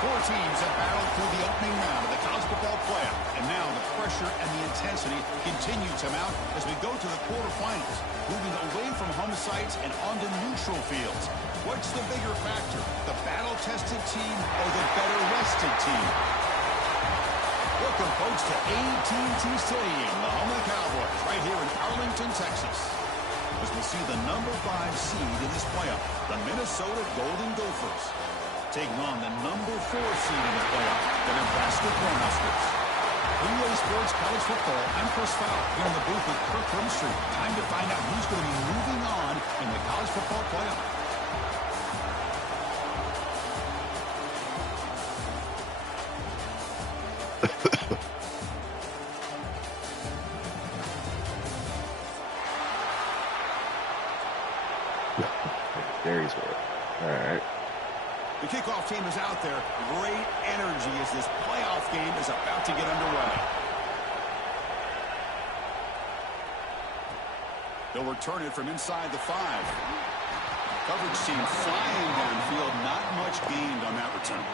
Four teams have battled through the opening round of the college football playoff, and now the pressure and the intensity continue to mount as we go to the quarterfinals, moving away from home sites and onto neutral fields. What's the bigger factor, the battle-tested team or the better-rested team? Welcome, folks, to TTT Stadium, the home of the Cowboys, right here in Arlington, Texas, as we see the number 5 seed in this playoff, the Minnesota Golden Gophers, taking on the number 4 seed in the playoff, the Nebraska Cornhuskers. EA Sports College Football, I'm Chris Fowl, here in the booth with Kirk Rumstreet. Time to find out who's going to be moving on in the college football playoff. There's one. All right. The kickoff team is out there. Great energy as this playoff game is about to get underway. They'll return it from inside the 5. Coverage team flying downfield. Not much gained on that return.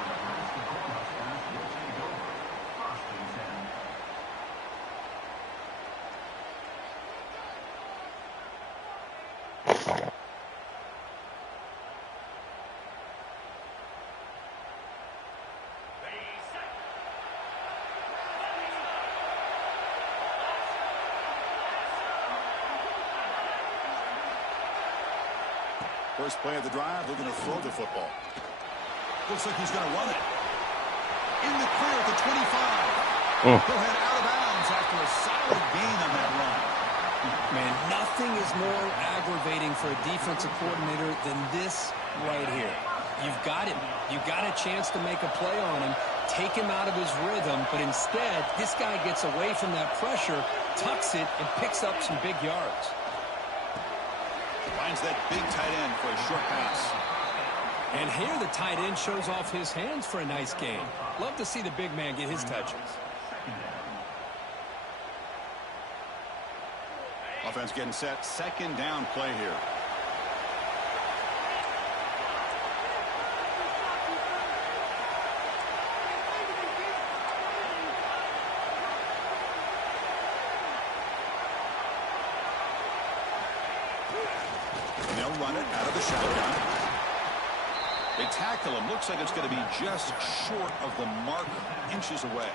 First play of the drive, looking to throw the football. Looks like he's going to run it. In the clear at the 25. He'll head out of bounds after a solid gain on that run. Man, nothing is more aggravating for a defensive coordinator than this right here. You've got him. You've got a chance to make a play on him, take him out of his rhythm, but instead, this guy gets away from that pressure, tucks it, and picks up some big yards. Finds that big tight end for a short pass. And here the tight end shows off his hands for a nice game. Love to see the big man get his touches. Offense getting set. Second down play here. Run it out of the shotgun. They tackle him. Looks like it's going to be just short of the mark, inches away.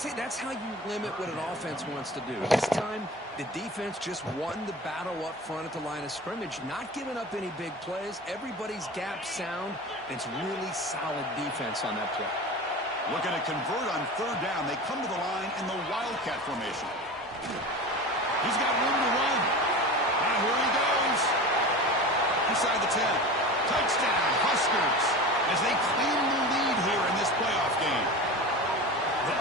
See, that's how you limit what an offense wants to do. This time, the defense just won the battle up front at the line of scrimmage, not giving up any big plays. Everybody's gap sound. It's really solid defense on that play. Looking to convert on third down. They come to the line in the Wildcat formation. He's got room to run. And here he goes. Inside the 10. Touchdown, Huskers, as they claim the lead here in this playoff game.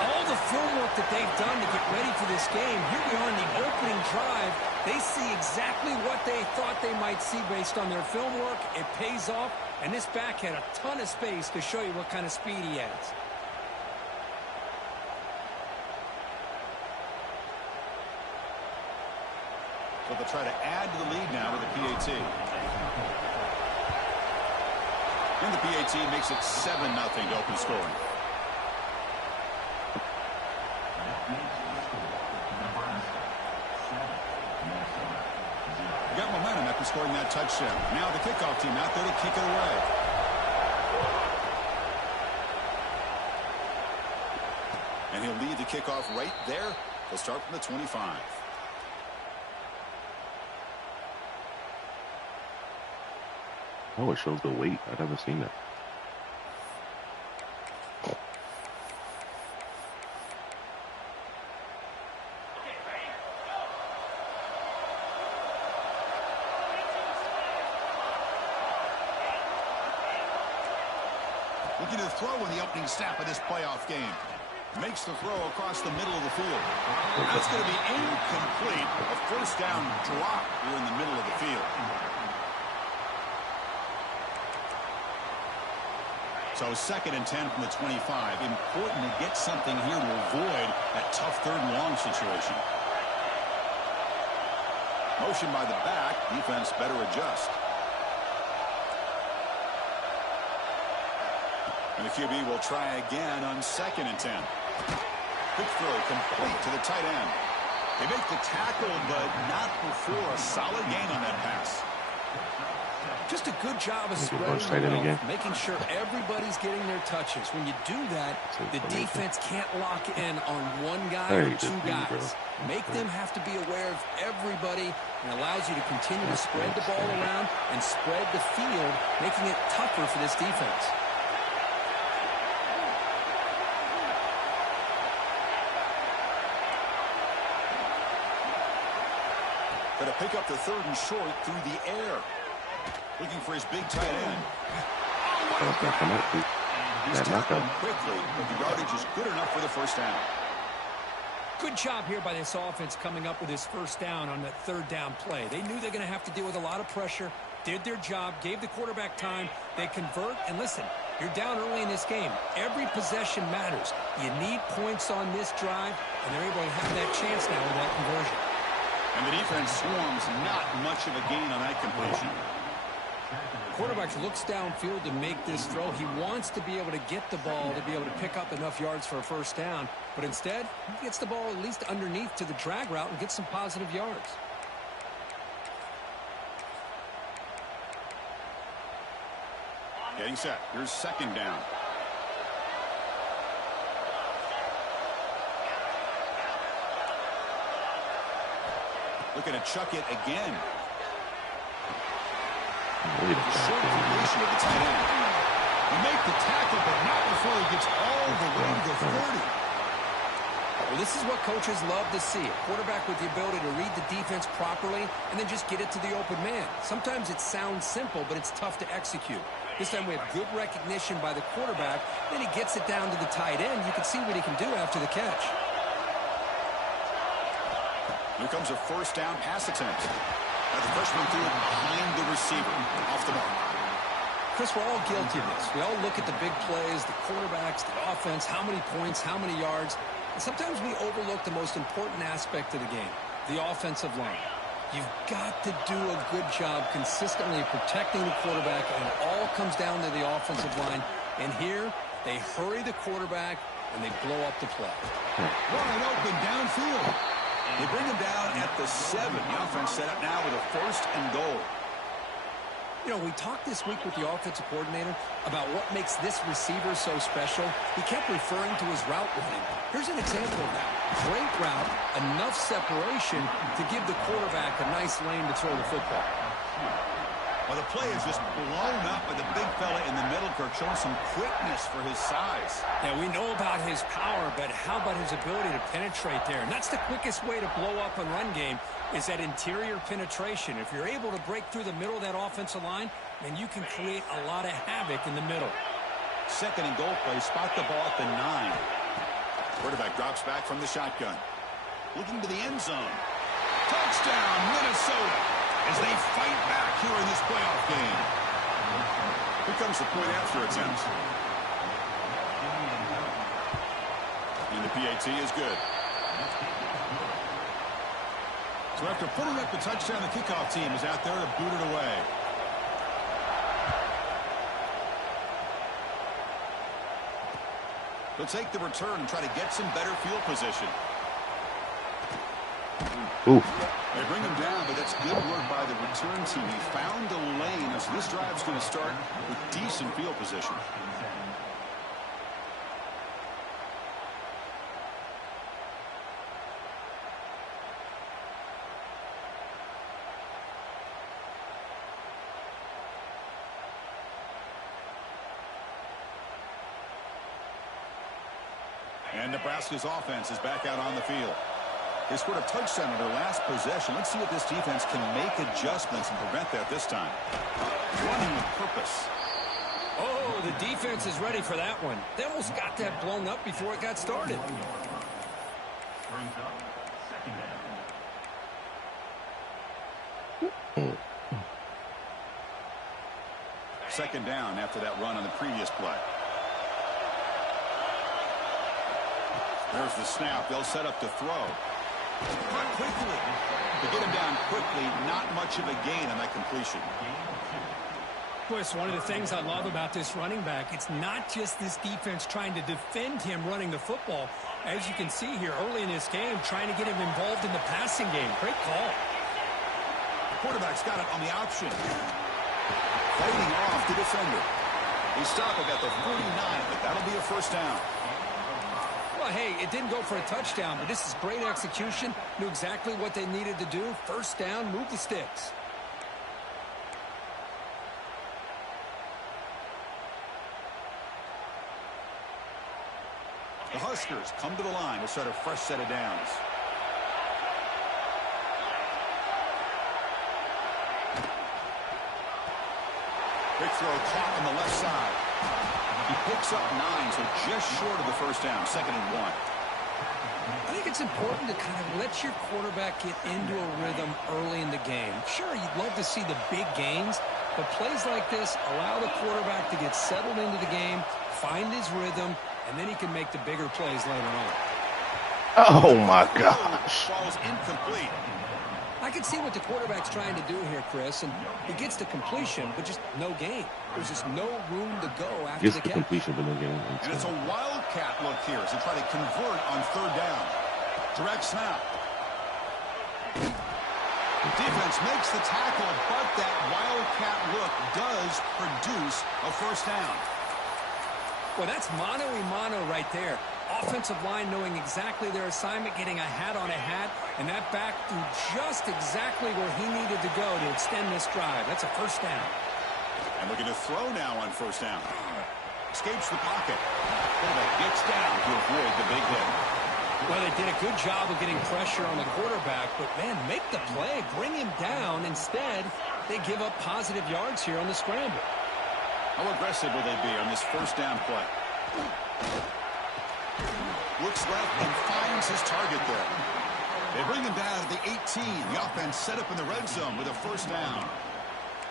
All the film work that they've done to get ready for this game, here we are in the opening drive. They see exactly what they thought they might see based on their film work. It pays off, and this back had a ton of space to show you what kind of speed he has. So they'll try to add to the lead now with the PAT. And the PAT makes it 7-0 to open scoring. Got momentum after scoring that touchdown. Now the kickoff team out there to kick it away. And he'll lead the kickoff right there. He'll start from the 25. Oh, it shows the weight. I've never seen that. Looking to throw in the opening snap of this playoff game. Makes the throw across the middle of the field. That's going to be incomplete. A first down drop here in the middle of the field. So 2nd and 10 from the 25. Important to get something here to avoid that tough 3rd and long situation. Motion by the back. Defense better adjust. And the QB will try again on 2nd and 10. Quick throw complete to the tight end. They make the tackle, but not before a solid gain on that pass. Just a good job of spreading the wealth, making sure everybody's getting their touches. When you do that, the defense can't lock in on one guy or two guys. Make them have to be aware of everybody, and allows you to continue to spread the ball around and spread the field, making it tougher for this defense. Going to pick up the 3rd and short through the air. Looking for his big tight end. He's tackled quickly, but the yardage is good enough for the 1st down. Good job here by this offense coming up with his 1st down on that 3rd down play. They knew they're going to have to deal with a lot of pressure, did their job, gave the quarterback time. They convert, and listen, you're down early in this game. Every possession matters. You need points on this drive, and they're able to have that chance now with that conversion. And the defense swarms, not much of a gain on that completion. Quarterback looks downfield to make this throw. He wants to be able to get the ball to be able to pick up enough yards for a 1st down. But instead, he gets the ball at least underneath to the drag route and gets some positive yards. Getting set. Here's 2nd down. Looking to chuck it again. Short completion of the tight end. He make the tackle, but not before he gets all the way to the 30. Well, this is what coaches love to see. A quarterback with the ability to read the defense properly and then just get it to the open man. Sometimes it sounds simple, but it's tough to execute. This time we have good recognition by the quarterback. Then he gets it down to the tight end. You can see what he can do after the catch. Here comes a 1st down pass attempt. The freshman threw it behind the receiver, off the mark. Chris, we're all guilty of this. We all look at the big plays, the quarterbacks, the offense, how many points, how many yards. And sometimes we overlook the most important aspect of the game, the offensive line. You've got to do a good job consistently protecting the quarterback, and it all comes down to the offensive line. And here, they hurry the quarterback, and they blow up the play. Wide open downfield. They bring him down at the 7. The offense set up now with a 1st and goal. You know, we talked this week with the offensive coordinator about what makes this receiver so special. He kept referring to his route running. Here's an example of that. Great route, enough separation to give the quarterback a nice lane to throw the football. Well, the play is just blown up by the big fella in the middle, Kirk, showing some quickness for his size. Yeah, we know about his power, but how about his ability to penetrate there? And that's the quickest way to blow up a run game, is that interior penetration. If you're able to break through the middle of that offensive line, then you can create a lot of havoc in the middle. 2nd and goal play, spot the ball at the 9. Quarterback drops back from the shotgun. Looking to the end zone. Touchdown, Minnesota! As they fight back here in this playoff game. Here comes the point after attempt. And the PAT is good. So after putting up the touchdown, the kickoff team is out there to boot it away. They'll take the return and try to get some better field position. Ooh. They bring him down, but that's good work by the return team. He found the lane, so this drive's going to start with decent field position. And Nebraska's offense is back out on the field. They scored a touchdown on their last possession. Let's see if this defense can make adjustments and prevent that this time. Running with purpose. Oh, the defense is ready for that one. They almost got that blown up before it got started. Second down after that run on the previous play. There's the snap. They'll set up to throw. Cut quickly. To get him down quickly, not much of a gain on that completion. Boy, it's one of the things I love about this running back. It's not just this defense trying to defend him running the football. As you can see here early in this game, trying to get him involved in the passing game. Great call. The quarterback's got it on the option. Fighting off the defender. He's stopping at the 49, but that'll be a first down. Well, hey, it didn't go for a touchdown, but this is great execution. Knew exactly what they needed to do. First down, move the sticks. The Huskers come to the line to start a fresh set of downs. Big throw caught on the left side. He picks up 9, so just short of the first down, 2nd and 1. I think it's important to kind of let your quarterback get into a rhythm early in the game. Sure, you'd love to see the big gains, but plays like this allow the quarterback to get settled into the game, find his rhythm, and then he can make the bigger plays later on. Oh, my gosh. Ball's incomplete. I can see what the quarterback's trying to do here, Chris, and he gets the completion, but just no gain. There's just no room to go after Gets the completion, but no gain. And it's a wildcat look here as they try to convert on 3rd down. Direct snap. Defense makes the tackle, but that wildcat look does produce a first down. Well, that's mano-a-mano right there. Offensive line knowing exactly their assignment, getting a hat on a hat, and that back threw just exactly where he needed to go to extend this drive. That's a first down. And looking to throw now on 1st down. Escapes the pocket. Quarterback gets down to avoid the big hit. Well, they did a good job of getting pressure on the quarterback, but, man, make the play. Bring him down. Instead, they give up positive yards here on the scramble. How aggressive will they be on this first down play? Looks left and finds his target there. They bring him down to the 18. The offense set up in the red zone with a first down.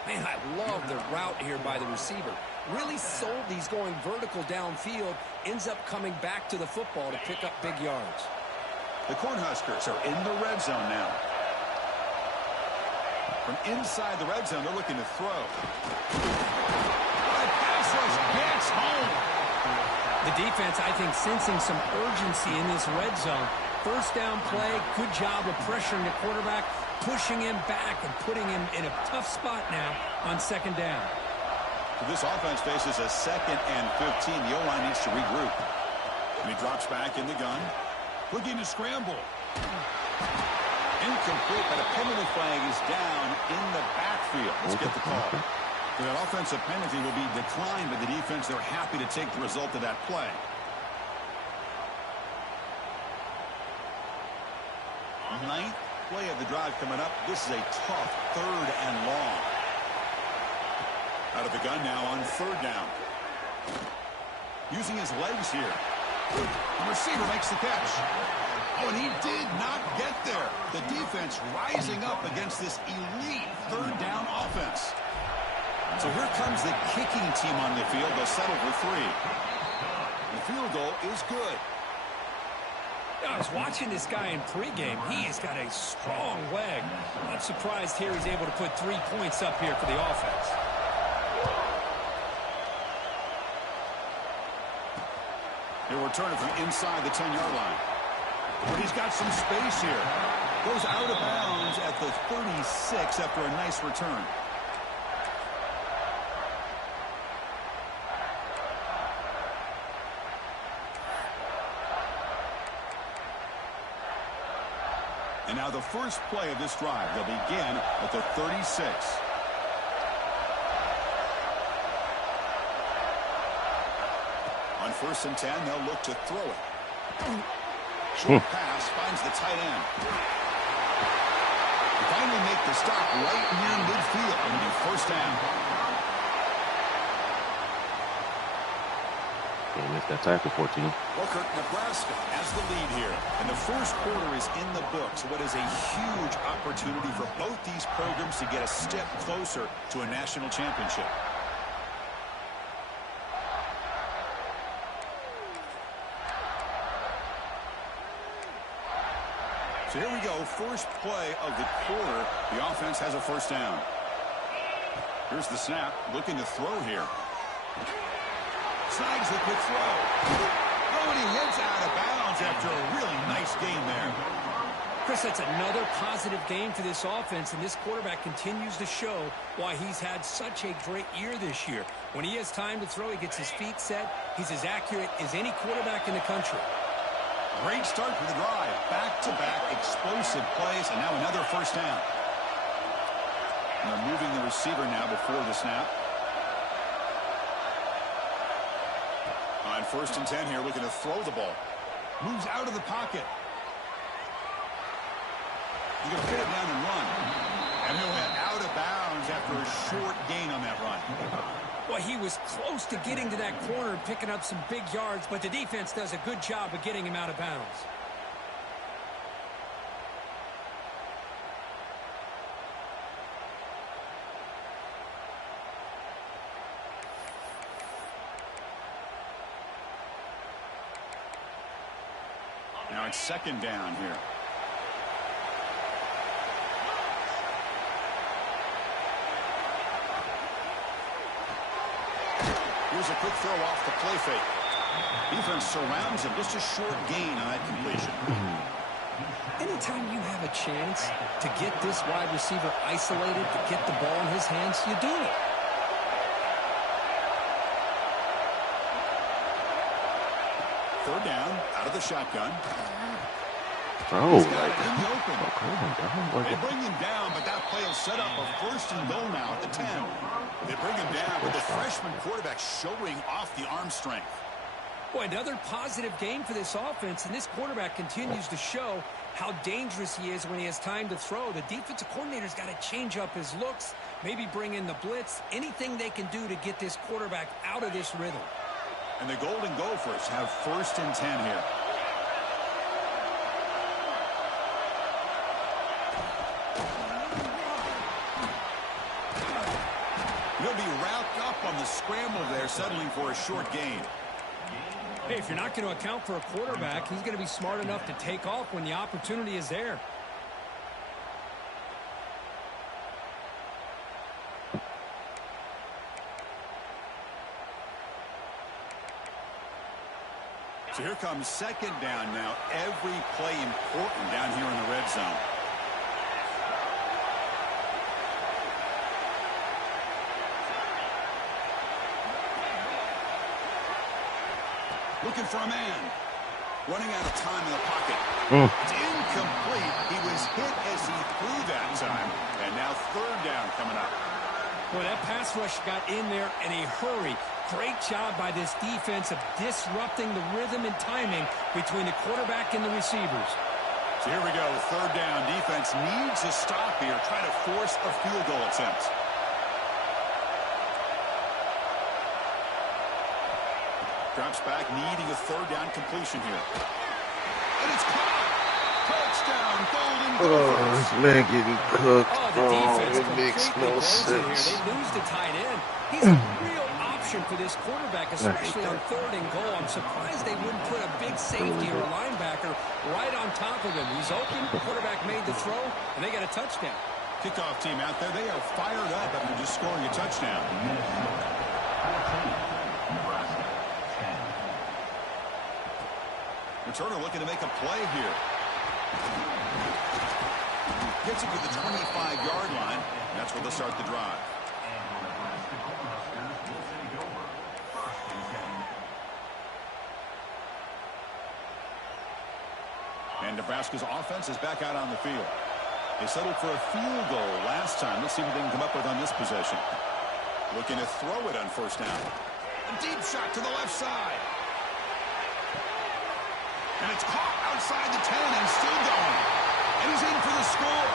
Man, I love the route here by the receiver. Really sold these going vertical downfield. Ends up coming back to the football to pick up big yards. The Cornhuskers are in the red zone now. From inside the red zone, they're looking to throw. Pass rush gets home. The defense, I think, sensing some urgency in this red zone. First down play, good job of pressuring the quarterback, pushing him back and putting him in a tough spot now on 2nd down. So this offense faces a 2nd and 15. The O-line needs to regroup. And he drops back in the gun. Looking to scramble. Incomplete, but a penalty flag is down in the backfield. Let's get the call. So that offensive penalty will be declined by the defense. They're happy to take the result of that play. Ninth play of the drive coming up. This is a tough 3rd and long. Out of the gun now on 3rd down. Using his legs here. The receiver makes the catch. Oh, and he did not get there. The defense rising up against this elite 3rd down offense. So here comes the kicking team on the field. They'll settle for 3. The field goal is good. I was watching this guy in pregame. He has got a strong leg. I'm surprised here he's able to put 3 points up here for the offense. He'll return it from inside the 10-yard line. But he's got some space here. Goes out of bounds at the 36 after a nice return. And now the first play of this drive. They'll begin at the 36. On 1st and 10, they'll look to throw it. Short pass finds the tight end. They finally make the stop right near midfield. It'll be 1st down. They missed that tackle, 14. Booker, Nebraska has the lead here. And the first quarter is in the books. What is a huge opportunity for both these programs to get a step closer to a national championship. So here we go. First play of the quarter. The offense has a first down. Here's the snap. Looking to throw here. Snags the quick throw. Oh, and he heads out of bounds after a really nice game there. Chris, that's another positive game for this offense, and this quarterback continues to show why he's had such a great year this year. When he has time to throw, he gets his feet set. He's as accurate as any quarterback in the country. Great start for the drive. Back-to-back explosive plays, and now another first down. And they're moving the receiver now before the snap. On 1st and 10 here, looking to throw the ball. Moves out of the pocket. He's going to put it down and run. And he'll head out of bounds after a short gain on that run. Well, he was close to getting to that corner and picking up some big yards, but the defense does a good job of getting him out of bounds. Now it's 2nd down here. Here's a quick throw off the play fake. Defense surrounds him. Just a short gain on that completion. Anytime you have a chance to get this wide receiver isolated, to get the ball in his hands, you do it. Third down, out of the shotgun. Oh, He's got it in the open. They bring him down, but that play will set up a 1st and goal now at the 10. They bring him down with the freshman quarterback showing off the arm strength. Boy, another positive game for this offense, and this quarterback continues to show how dangerous he is when he has time to throw. The defensive coordinator's got to change up his looks, maybe bring in the blitz, anything they can do to get this quarterback out of this rhythm. And the Golden Gophers have 1st and 10 here. He'll be wrapped up on the scramble there, settling for a short gain. Hey, if you're not going to account for a quarterback, he's going to be smart enough to take off when the opportunity is there. So here comes 2nd down now. Every play important down here in the red zone. Looking for a man. Running out of time in the pocket. It's incomplete. He was hit as he threw that time. And now 3rd down coming up. Boy, that pass rush got in there in a hurry. Great job by this defense of disrupting the rhythm and timing between the quarterback and the receivers. So here we go. 3rd down. Defense needs a stop here. Trying to force a field goal attempt. Drops back, needing a 3rd down completion here. And it's caught. Touchdown, Golden Gophers. Man getting cooked. Oh, the defense it makes no sense. They lose the tight end. He's a real option for this quarterback, especially on 3rd and goal. I'm surprised they wouldn't put a big safety or a linebacker right on top of him. He's open, the quarterback made the throw, and they got a touchdown. Kickoff team out there, they are fired up after just scoring a touchdown. Returner looking to make a play here. Gets it to the 25-yard line. That's where they'll start the drive. And Nebraska's offense is back out on the field. They settled for a field goal last time. Let's see what they can come up with on this possession. Looking to throw it on 1st down. A deep shot to the left side. And it's caught outside the 10 and still going. And he's in for the score.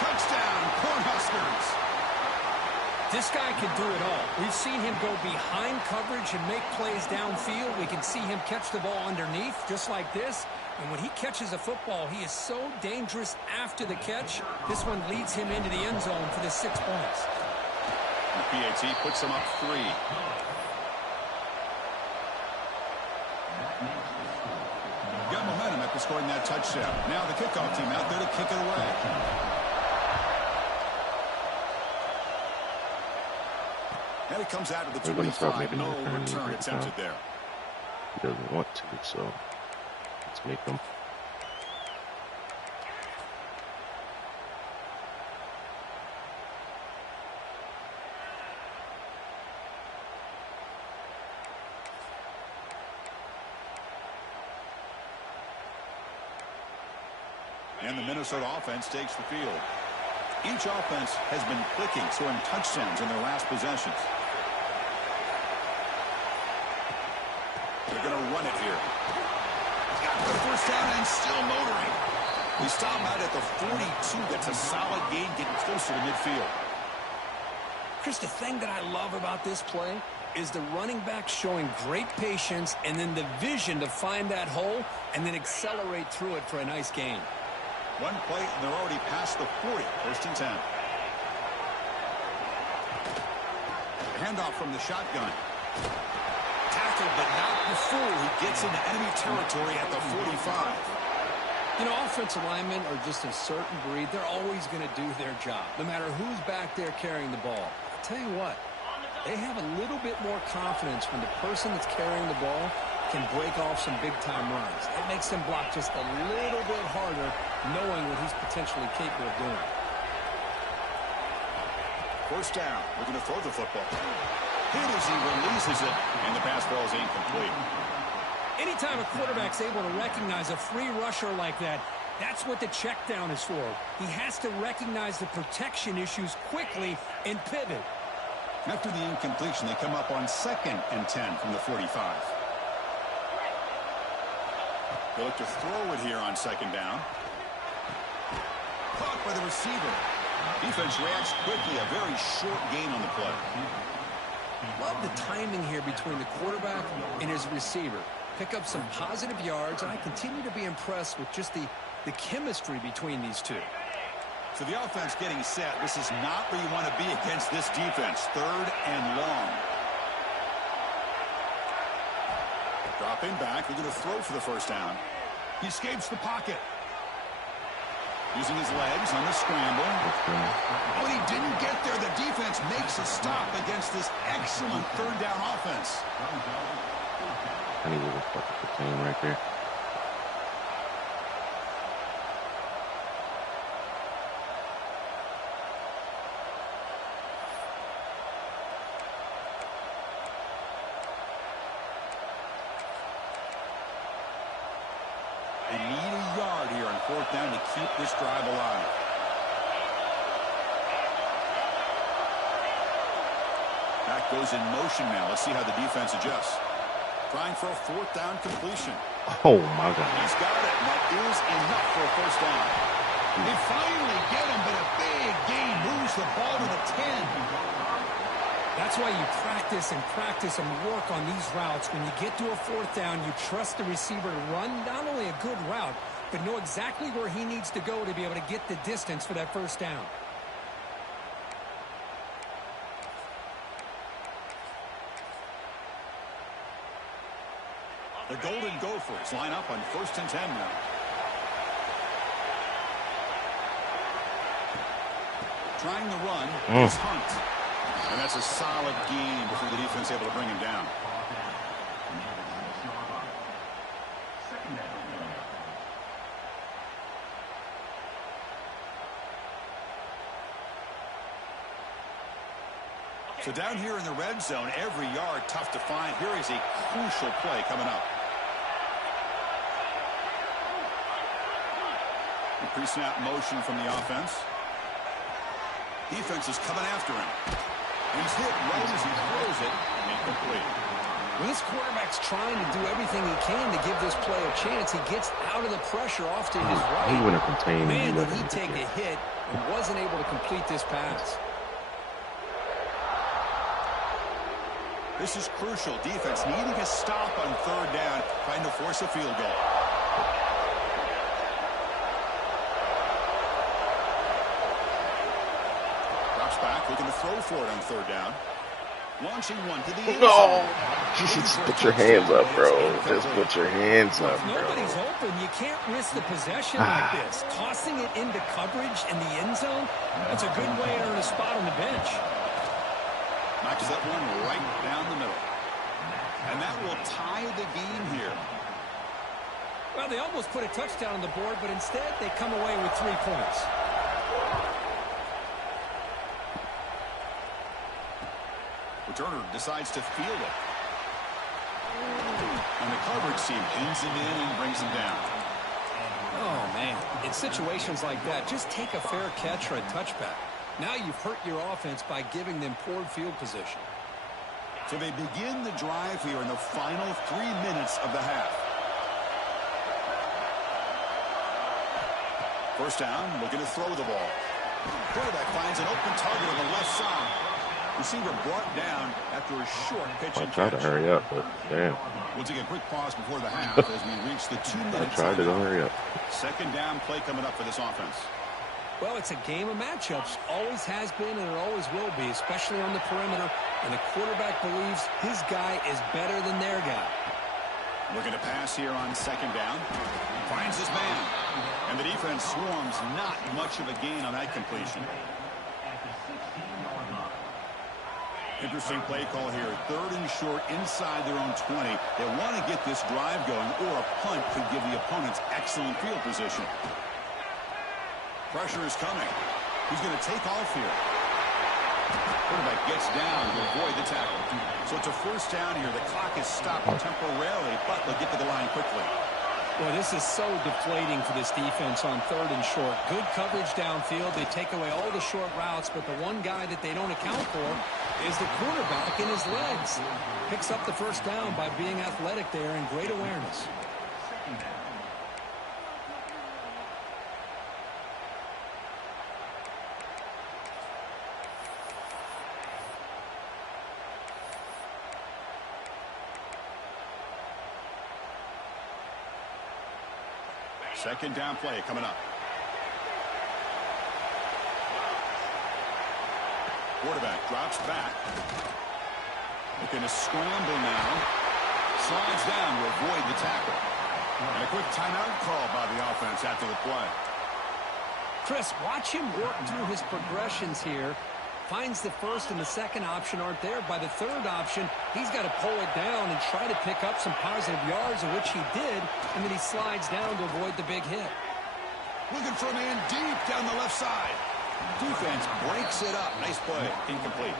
Touchdown, Cornhuskers. This guy can do it all. We've seen him go behind coverage and make plays downfield. We can see him catch the ball underneath just like this. And when he catches a football, he is so dangerous after the catch. This one leads him into the end zone for the 6 points. The PAT puts him up 3. Got momentum after scoring that touchdown. Now the kickoff team out there to kick it away. And it comes out to the They're going to start 25. making No return return attempted there. He doesn't want to, so let's make him. And the Minnesota offense takes the field. Each offense has been clicking, scoring touchdowns in their last possessions. They're going to run it here. Got the first down and still motoring. We stop out at the 42. That's a solid gain, getting closer to midfield. Chris, the thing that I love about this play is the running back showing great patience and then the vision to find that hole and then accelerate through it for a nice gain. One play, and they're already past the 40. First and 10. Handoff from the shotgun. Tackled, but not before he gets into enemy territory at the 45. You know, offensive linemen are just a certain breed. They're always going to do their job, no matter who's back there carrying the ball. I'll tell you what, they have a little bit more confidence when the person that's carrying the ball can break off some big-time runs. It makes them block just a little bit harder, knowing what he's potentially capable of doing. First down. We're going to throw the football. Hit as he releases it, and the pass ball is incomplete. Anytime a quarterback's able to recognize a free rusher like that, that's what the check down is for. He has to recognize the protection issues quickly and pivot. After the incompletion, they come up on 2nd and 10 from the 45. They look to throw it here on 2nd down. Caught by the receiver. Defense reacts quickly. A very short gain on the play. Love the timing here between the quarterback and his receiver. Pick up some positive yards, and I continue to be impressed with just the chemistry between these two. So the offense getting set. This is not where you want to be against this defense. 3rd and long. Dropping back. We're going to throw for the first down. He escapes the pocket. Using his legs on the scramble. When he didn't get there, the defense makes a stop against this excellent 3rd down offense. I need a fucking contain right there. They need a yard here on 4th down to keep this drive alive. Back goes in motion now. Let's see how the defense adjusts. Trying for a 4th down completion. Oh, my God. He's got it, and that is enough for a first down. They finally get him, but a big gain moves the ball to the 10. That's why you practice and work on these routes. When you get to a 4th down, you trust the receiver to run not only a good route, but know exactly where he needs to go to be able to get the distance for that first down. The Golden Gophers line up on 1st and 10 now. Trying the run is Hunt. And that's a solid gain before the defense able to bring him down. So down here in the red zone, every yard tough to find. Here is a crucial play coming up. The pre-snap motion from the offense. Defense is coming after him. He's hit right as he throws it. Incomplete. When this quarterback's trying to do everything he can to give this play a chance, he gets out of the pressure off to his right. He wouldn't contain. Man, did he take a hit and wasn't able to complete this pass. This is crucial. Defense needing a stop on 3rd down, trying to force a field goal. Drops back, looking to throw for it on 3rd down. Launching one to the end zone. Just put your hands up, bro. Just put your hands up, bro. Nobody's open. You can't risk the possession like this. Tossing it into coverage in the end zone, that's a good way to earn a spot on the bench. Knocks that one right down the middle. And that will tie the game here. Well, they almost put a touchdown on the board, but instead they come away with 3 points. Returner decides to field it. And the coverage team pins him in and brings him down. Oh, man. In situations like that, just take a fair catch or a touchback. Now you've hurt your offense by giving them poor field position. So they begin the drive here in the final 3 minutes of the half. First down, looking to throw the ball. Quarterback finds an open target on the left side. Receiver brought down after a short pitch. I tried to hurry up, but damn. We'll take a quick pause before the half as we reach the 2 minutes. I tried to go hurry up. Second down play coming up for this offense. Well, it's a game of matchups. Always has been and it always will be, especially on the perimeter. And the quarterback believes his guy is better than their guy. Looking to pass here on second down. Finds his man. And the defense swarms. Not much of a gain on that completion. Interesting play call here. 3rd and short inside their own 20. They want to get this drive going, or a punt could give the opponents excellent field position. Pressure is coming. He's going to take off here. Quarterback gets down to avoid the tackle. So it's a first down here. The clock is stopped temporarily, but they'll get to the line quickly. Well, this is so deflating for this defense on 3rd and short. Good coverage downfield. They take away all the short routes, but the one guy that they don't account for is the quarterback in his legs. Picks up the first down by being athletic there and great awareness. Second down play coming up. Quarterback drops back. Looking to scramble now. Slides down to avoid the tackle. And a quick timeout call by the offense after the play. Chris, watch him work through his progressions here. Finds the first and the second option aren't there. By the third option, he's got to pull it down and try to pick up some positive yards, of which he did, and then he slides down to avoid the big hit. Looking for a man deep down the left side. Defense breaks it up. Nice play. Incomplete.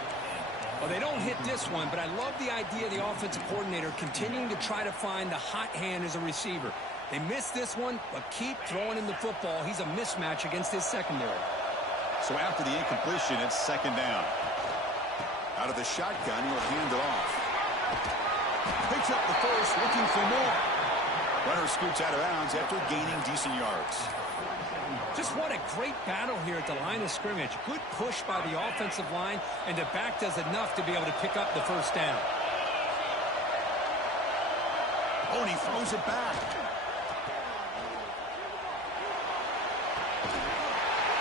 Well, they don't hit this one, but I love the idea of the offensive coordinator continuing to try to find the hot hand as a receiver. They missed this one, but keep throwing him the football. He's a mismatch against his secondary. So after the incompletion, it's second down. Out of the shotgun, he'll hand it off. Picks up the first, looking for more. Runner scoots out of bounds after gaining decent yards. Just what a great battle here at the line of scrimmage. Good push by the offensive line, and the back does enough to be able to pick up the first down. Oh, and he throws it back.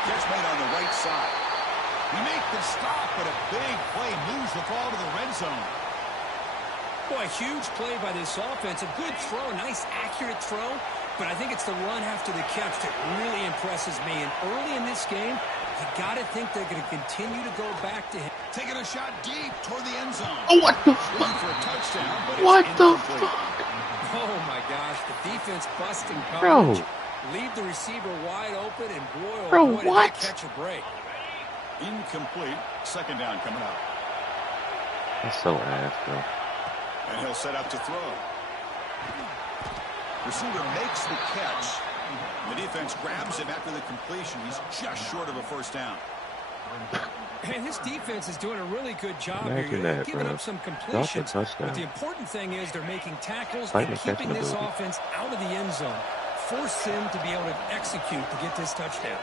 Catch made on the right side. We make the stop, but a big play moves the ball to the red zone. Boy, huge play by this offense. A good throw, nice accurate throw. But I think it's the run after the catch that really impresses me. And early in this game, you got to think they're going to continue to go back to him. Taking a shot deep toward the end zone. Oh, what the fuck? Looking for a touchdown, but What it's the incomplete. fuck? Oh, my gosh. The defense busting Bro. coverage. Leave the receiver wide open, and boy, oh Bro, boy, did what? they catch a break. Incomplete. Second down coming up. That's so ass, bro. And he'll set up to throw. Receiver makes the catch. The defense grabs him after the completion. He's just short of a first down. And this defense is doing a really good job Imagine here. that, Giving bro. up some Drop the completions. touchdown. But the important thing is they're making tackles Fighting and the catching keeping this ability. offense out of the end zone. Force him to be able to execute to get this touchdown.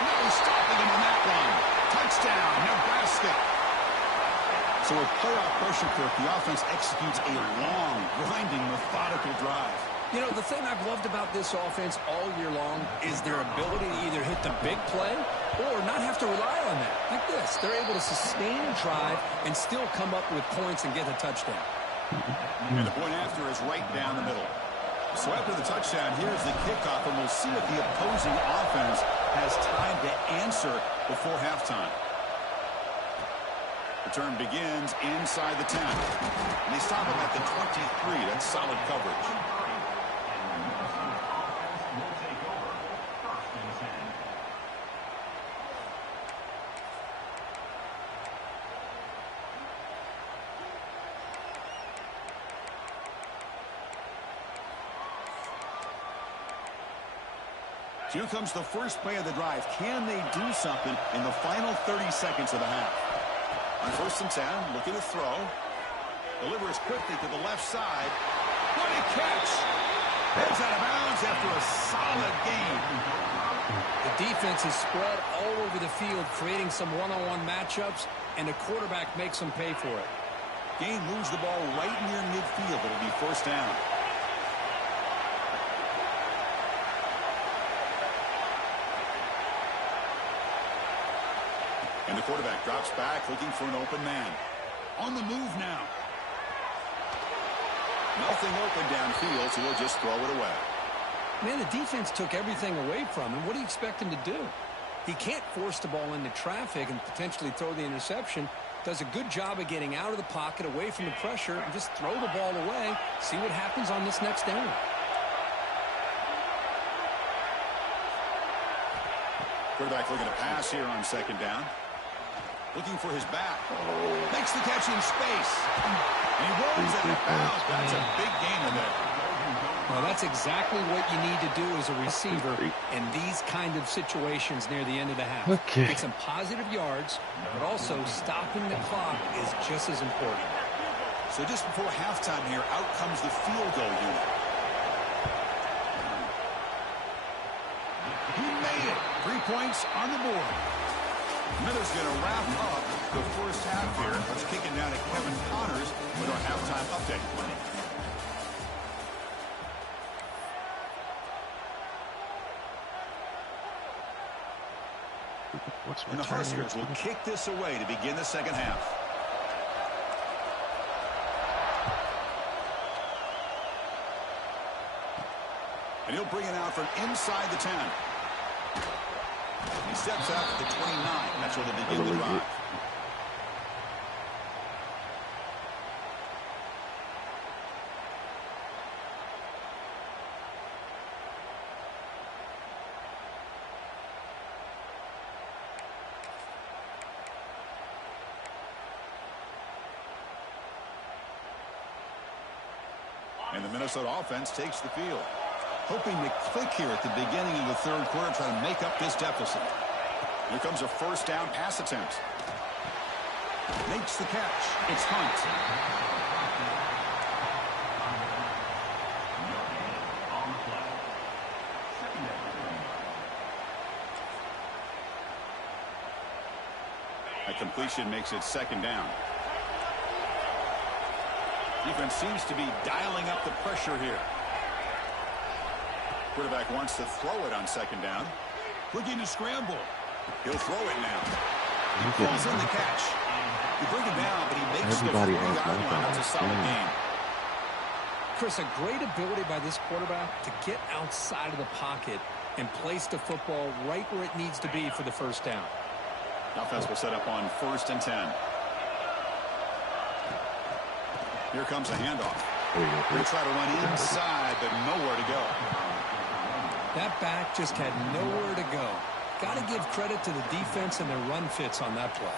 No stopping him on that one. Touchdown, Nebraska. So with playoff pressure, Kirk, the offense executes a long, grinding, methodical drive. You know, the thing I've loved about this offense all year long is their ability to either hit the big play or not have to rely on that. Like this. They're able to sustain a drive and still come up with points and get a touchdown. And the point after is right down the middle. So after the touchdown, here's the kickoff, and we'll see if the opposing offense has time to answer before halftime. Return begins inside the 10. And they stop him at the 23. That's solid coverage. Here comes the first play of the drive. Can they do something in the final 30 seconds of the half? On 1st and 10, looking to throw. Delivers quickly to the left side. What a catch! Heads out of bounds after a solid game. The defense is spread all over the field, creating some one-on-one matchups, and the quarterback makes them pay for it. Gain moves the ball right near midfield. It'll be 1st down. And the quarterback drops back, looking for an open man. On the move now. Nothing open downfield, so he'll just throw it away. Man, the defense took everything away from him. What do you expect him to do? He can't force the ball into traffic and potentially throw the interception. Does a good job of getting out of the pocket, away from the pressure, and just throw the ball away. See what happens on this next down. Quarterback looking to pass here on 2nd down. Looking for his back. Makes the catch in space. And he rolls it out of bounds. That's a big gain today. Well, that's exactly what you need to do as a receiver in these kind of situations near the end of the half. Okay. Get some positive yards, but also stopping the clock is just as important. So just before halftime here, out comes the field goal unit. He made it. 3 points on the board. Miller's going to wrap up the first half here. Let's kick it down to Kevin Connors with our halftime update. And the Huskers will kick this away to begin the second half. And he'll bring it out from inside the 10. He steps out at the 29. That's where they begin the drive. And the Minnesota offense takes the field. Hoping to click here at the beginning of the 3rd quarter, trying to make up this deficit. Here comes a 1st down pass attempt. Makes the catch. It's Hunt. A completion makes it 2nd down. Defense seems to be dialing up the pressure here. Quarterback wants to throw it on 2nd down. Looking to scramble. He'll throw it now. He pulls in the catch. You bring him down, but he makes the 3-yard line. That's a solid game. Chris, a great ability by this quarterback to get outside of the pocket and place the football right where it needs to be for the 1st down. Offense will set up on 1st and 10. Here comes a handoff. He'll try to run inside, but nowhere to go. That back just had nowhere to go. Got to give credit to the defense and their run fits on that play.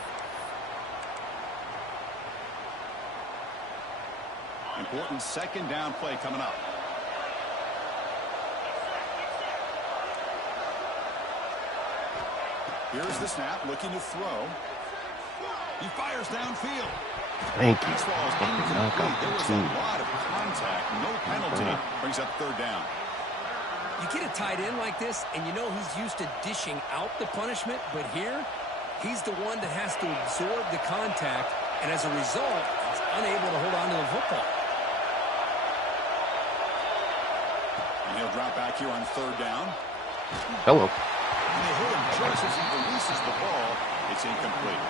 Important 2nd down play coming up. Here's the snap, looking to throw. He fires downfield. Thank you. This ball is incomplete. There was a lot of contact. No penalty. Brings up 3rd down. You get a tight end like this, and you know he's used to dishing out the punishment, but here, he's the one that has to absorb the contact, and as a result, he's unable to hold on to the football. And he'll drop back here on 3rd down. Hello. And they hit him just as he releases the ball. It's incomplete.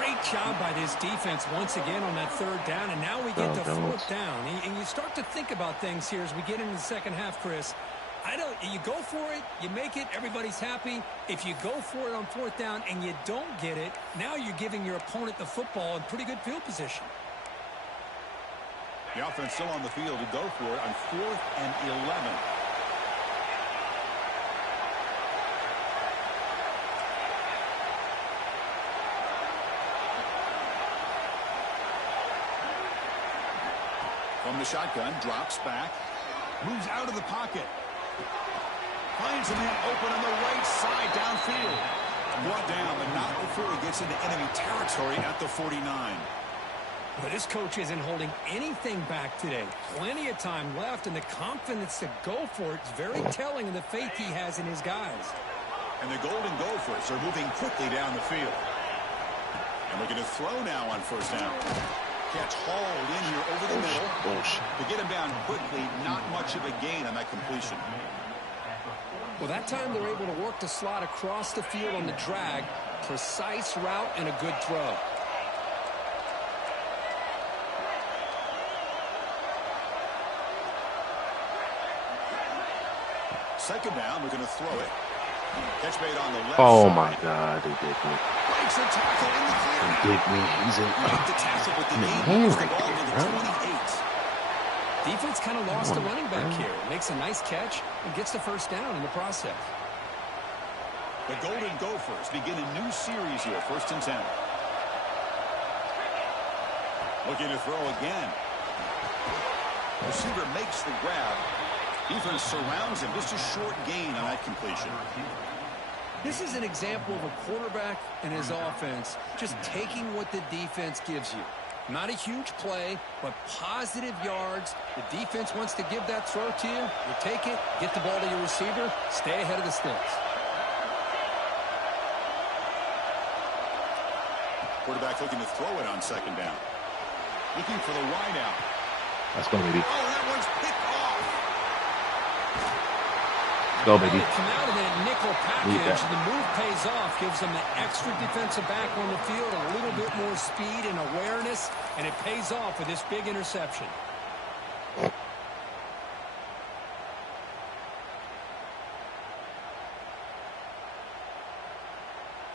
Great job by this defense once again on that 3rd down, and now we get to 4th down. And you start to think about things here as we get into the second half, Chris. You go for it, you make it, everybody's happy. If you go for it on 4th down and you don't get it, now you're giving your opponent the football in pretty good field position. The offense still on the field to go for it on 4th and 11. From the shotgun, drops back, moves out of the pocket. Finds a man open on the right side downfield. Brought down, but not before he gets into enemy territory at the 49. But this coach isn't holding anything back today. Plenty of time left, and the confidence to go for it is very telling of the faith he has in his guys. And the Golden Gophers are moving quickly down the field. And looking to throw now on 1st down. Catch hauled in here over the middle. To get him down quickly, not much of a gain on that completion. Well, that time they're able to work the slot across the field on the drag. Precise route and a good throw. Second down, we're going to throw it. Catch made on the left Oh side. my God, they did me. Breaks the tackle in the clear. They did me. He's in The tackle with the man knee. Moves the right ball there, to the bro. 28. Defense kind of lost the running back here. Makes a nice catch and gets the 1st down in the process. The Golden Gophers begin a new series here, 1st and 10. Looking to throw again. Receiver makes the grab. Defense surrounds him. Just a short gain on that completion. This is an example of a quarterback and his offense just taking what the defense gives you. Not a huge play, but positive yards. The defense wants to give that throw to you. You take it, get the ball to your receiver, stay ahead of the sticks. Quarterback looking to throw it on 2nd down. Looking for the wide out. Let's go, baby. Oh, that one's picked off. Go, baby. They come out of that nickel package, and the move pays off, gives them an extra defensive back on the field, a little bit more speed and awareness, and it pays off with this big interception.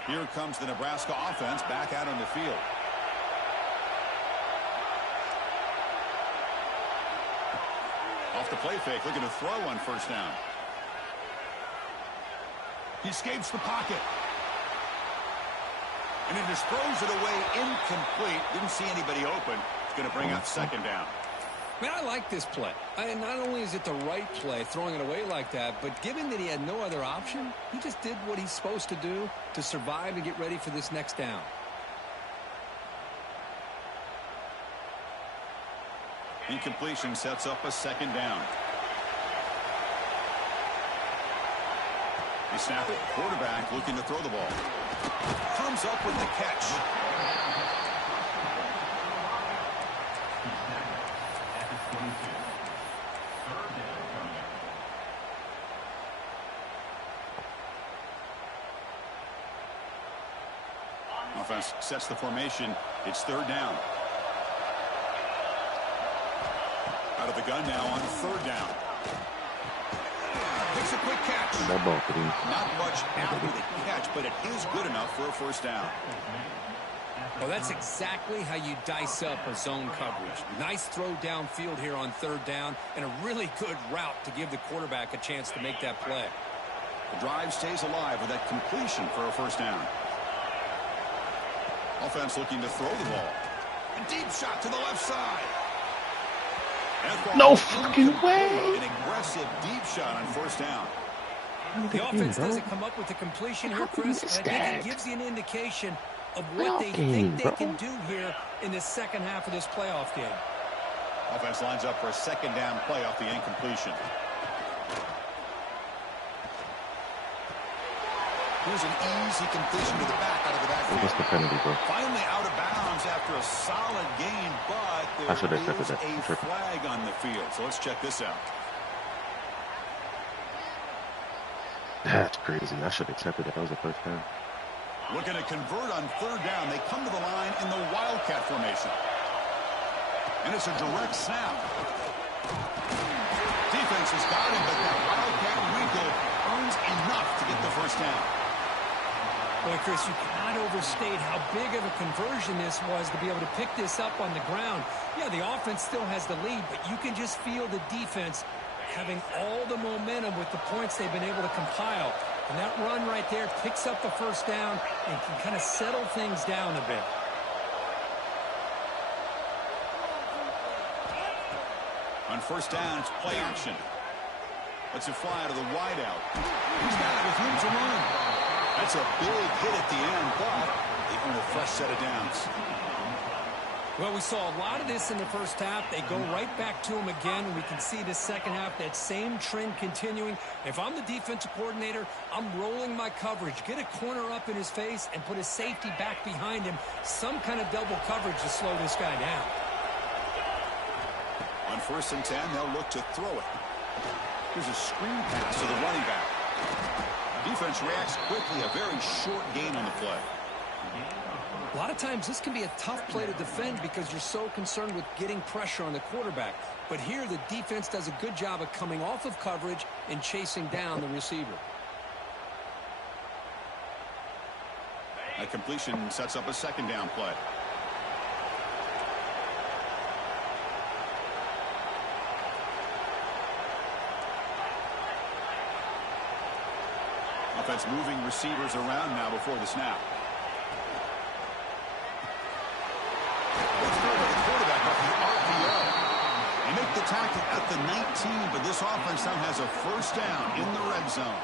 Here comes the Nebraska offense back out on the field. Off the play fake, looking to throw on 1st down. He escapes the pocket. And he just throws it away incomplete. Didn't see anybody open. It's going to bring up 2nd down. Man, I like this play. Not only is it the right play, throwing it away like that, but given that he had no other option, he just did what he's supposed to do to survive and get ready for this next down. Incompletion sets up a 2nd down. They snap it. Quarterback looking to throw the ball. Comes up with the catch. Offense sets the formation. It's 3rd down. Out of the gun now on 3rd down. Makes a quick catch. Not much after the catch, but it is good enough for a 1st down. Well, that's exactly how you dice up a zone coverage. Nice throw downfield here on 3rd down, and a really good route to give the quarterback a chance to make that play. The drive stays alive with that completion for a 1st down. Offense looking to throw the ball. A deep shot to the left side. No fucking way. An aggressive deep shot on 1st down. The offense doesn't come up with the completion here, Chris. I think it gives you an indication of what they think they can do here in the second half of this playoff game. Offense lines up for a 2nd down play off the incompletion. Here's an easy completion to the back out of the backfield. What's the penalty, bro? Finally out of bounds after a solid gain, but there is a flag on the field. So let's check this out. That's crazy. I should have accepted that. That was the 1st down. Looking to convert on 3rd down. They come to the line in the Wildcat formation. And it's a direct snap. Defense has got him, but that Wildcat first down. Boy, Chris, you cannot overstate how big of a conversion this was to be able to pick this up on the ground. Yeah, the offense still has the lead, but you can just feel the defense having all the momentum with the points they've been able to compile. And that run right there picks up the first down and can kind of settle things down a bit. On first down, it's play action. Lets it fly to the wideout. He's got it with room to run. That's a big hit at the end, but they earn a fresh set of downs. Well, we saw a lot of this in the first half. They go right back to him again, and we can see the second half, that same trend continuing. If I'm the defensive coordinator, I'm rolling my coverage. Get a corner up in his face and put a safety back behind him. Some kind of double coverage to slow this guy down. On first and 10, they'll look to throw it. Here's a screen pass to the running back. Defense reacts quickly, a very short gain on the play. A lot of times this can be a tough play to defend because you're so concerned with getting pressure on the quarterback. But here the defense does a good job of coming off of coverage and chasing down the receiver. A completion sets up a second down play. Offense moving receivers around now before the snap. Let's go to the quarterback off the RPO. They make the tackle at the 19, but this offense now has a first down in the red zone.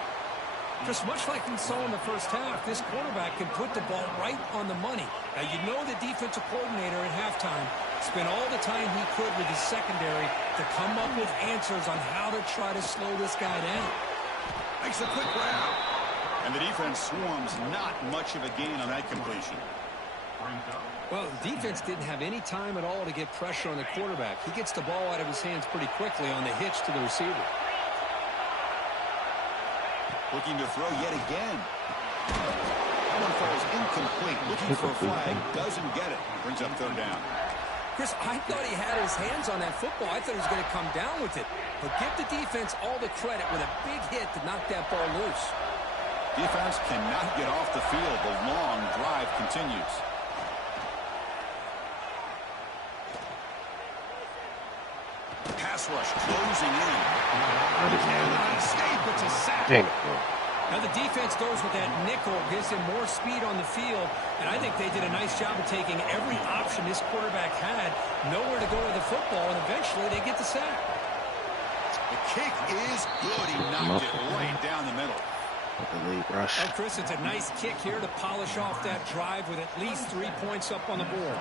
Just much like we saw in the first half, this quarterback can put the ball right on the money. Now, you know the defensive coordinator at halftime spent all the time he could with his secondary to come up with answers on how to try to slow this guy down. Makes a quick grab. And the defense swarms, not much of a gain on that completion. Well, the defense didn't have any time at all to get pressure on the quarterback. He gets the ball out of his hands pretty quickly on the hitch to the receiver. Looking to throw yet again. That one falls incomplete. Looking for a flag. Doesn't get it. Brings up third down. Chris, I thought he had his hands on that football. I thought he was going to come down with it. But give the defense all the credit with a big hit to knock that ball loose. Defense cannot get off the field. The long drive continues. Pass rush closing in. Escape, it's a sack. Now the defense goes with that nickel, gives him more speed on the field, and I think they did a nice job of taking every option this quarterback had, nowhere to go with the football, and eventually they get the sack. The kick is good. He knocked it right down the middle. Well, Chris, it's a nice kick here to polish off that drive with at least 3 points up on the board.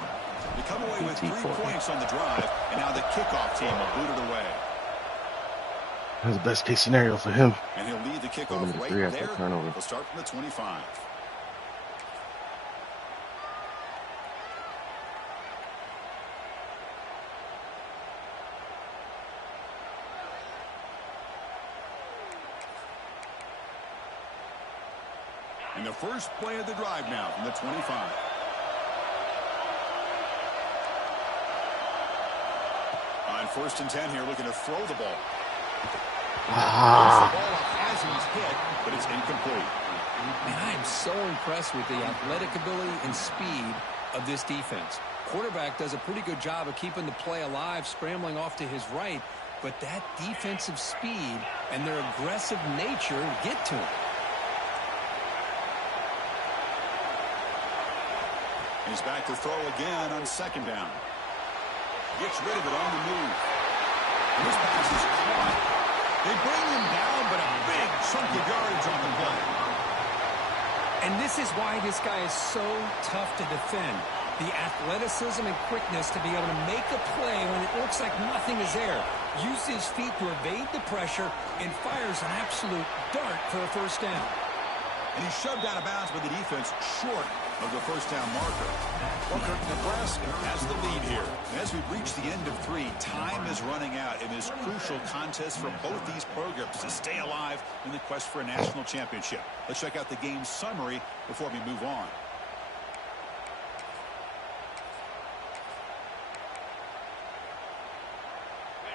They come away with 3 points on the drive, and now the kickoff team will boot it away. That's the best case scenario for him. And he'll lead the kickoff right there. He'll start from the 25. And the first play of the drive now from the 25. On first and 10 here, looking to throw the ball. The ball up as he's hit, but it's incomplete. And I am so impressed with the athletic ability and speed of this defense. Quarterback does a pretty good job of keeping the play alive, scrambling off to his right, but that defensive speed and their aggressive nature get to him. He's back to throw again on second down. Gets rid of it on the move. And this pass is caught. They bring him down, but a big chunk of yardage on the play. And this is why this guy is so tough to defend. The athleticism and quickness to be able to make a play when it looks like nothing is there. Use his feet to evade the pressure and fires an absolute dart for a first down. And he's shoved out of bounds by the defense short of the first down marker. Walker, Nebraska has the lead here. And as we've reached the end of 3, time is running out in this crucial contest for both these programs to stay alive in the quest for a national championship. Let's check out the game summary before we move on.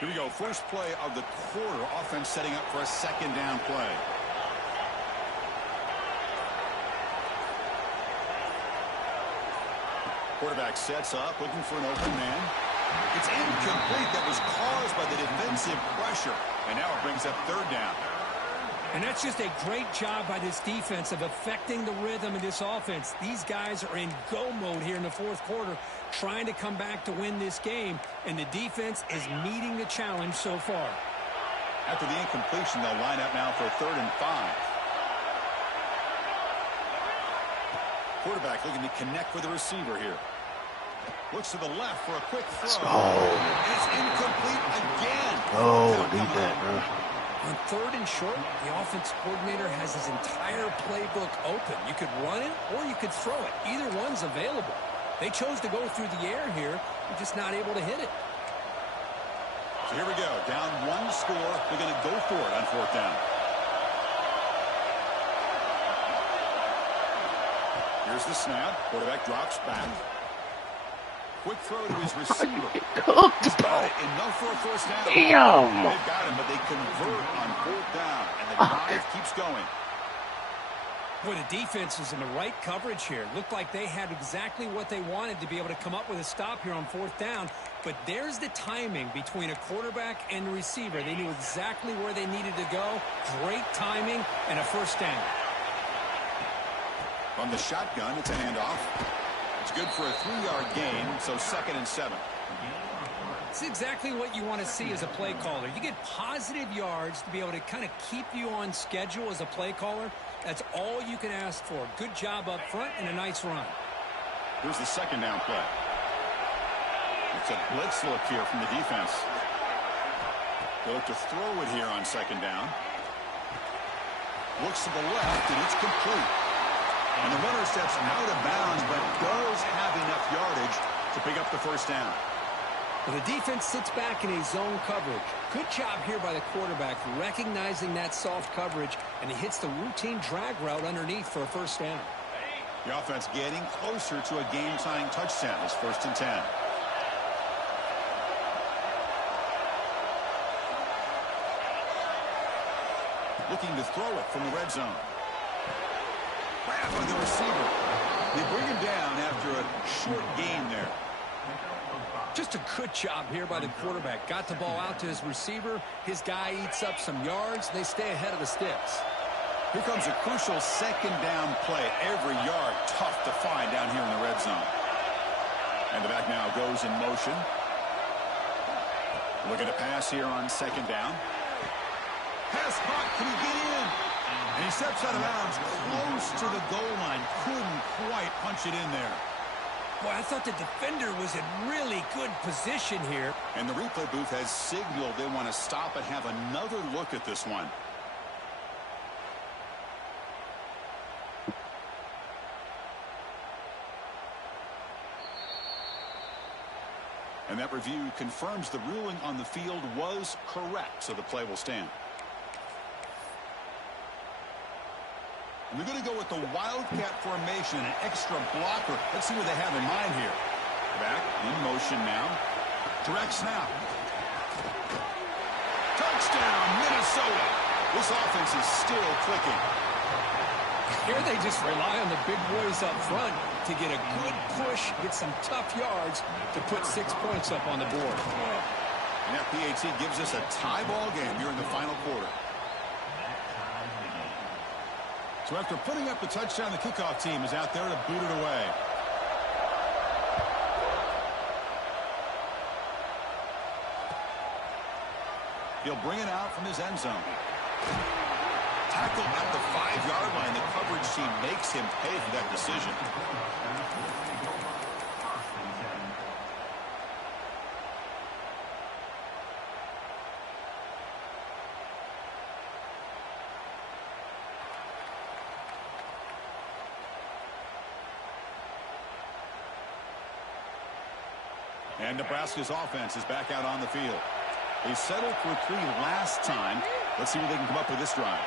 Here we go. First play of the quarter. Offense setting up for a second down play. Quarterback sets up, looking for an open man. It's incomplete. That was caused by the defensive pressure. And now it brings up third down. And that's just a great job by this defense of affecting the rhythm of this offense. These guys are in go mode here in the fourth quarter, trying to come back to win this game. And the defense is meeting the challenge so far. After the incompletion, they'll line up now for 3rd and 5. Quarterback looking to connect with the receiver here. Looks to the left for a quick throw. And it's incomplete again. Oh, need that, bro. On 3rd and short, the offense coordinator has his entire playbook open. You could run it or you could throw it. Either one's available. They chose to go through the air here. They're just not able to hit it. So here we go. Down 1 score. They're going to go for it on 4th down. Here's the snap. Quarterback drops back. Quick throw to his receiver. He's got it. Enough for a 1st down. Damn. They've got him, but they convert on 4th down. And the drive keeps going. Boy, the defense was in the right coverage here. Looked like they had exactly what they wanted to be able to come up with a stop here on 4th down. But there's the timing between a quarterback and the receiver. They knew exactly where they needed to go. Great timing and a 1st down. From the shotgun, it's a handoff. It's good for a 3-yard gain, so 2nd and 7. It's exactly what you want to see as a play caller. You get positive yards to be able to kind of keep you on schedule as a play caller. That's all you can ask for. Good job up front and a nice run. Here's the 2nd down play. It's a blitz look here from the defense. They look to throw it here on 2nd down. Looks to the left, and it's complete. And the runner steps out of bounds, but does have enough yardage to pick up the 1st down. Well, the defense sits back in a zone coverage. Good job here by the quarterback recognizing that soft coverage, and he hits the routine drag route underneath for a 1st down. The offense getting closer to a game-tying touchdown. It's 1st and 10. Looking to throw it from the red zone. Grab by the receiver. They bring him down after a short gain there. Just a good job here by the quarterback. Got the ball out to his receiver. His guy eats up some yards. They stay ahead of the sticks. Here comes a crucial 2nd down play. Every yard tough to find down here in the red zone. And the back now goes in motion. Looking to pass here on 2nd down. Pass caught. Can he get in? And he steps out of bounds close to the goal line. Couldn't quite punch it in there. Boy, I thought the defender was in really good position here. And the replay booth has signaled they want to stop and have another look at this one. And that review confirms the ruling on the field was correct, so the play will stand. We're going to go with the Wildcat formation, an extra blocker. Let's see what they have in mind here. Back in motion now. Direct snap. Touchdown, Minnesota. This offense is still clicking. Here they just rely on the big boys up front to get a good push, get some tough yards to put 6 points up on the board. And that PAT gives us a tie ball game here in the final quarter. So after putting up the touchdown, the kickoff team is out there to boot it away. He'll bring it out from his end zone. Tackle at the 5-yard line. The coverage team makes him pay for that decision. And Nebraska's offense is back out on the field. They settled for 3 last time. Let's see what they can come up with this drive.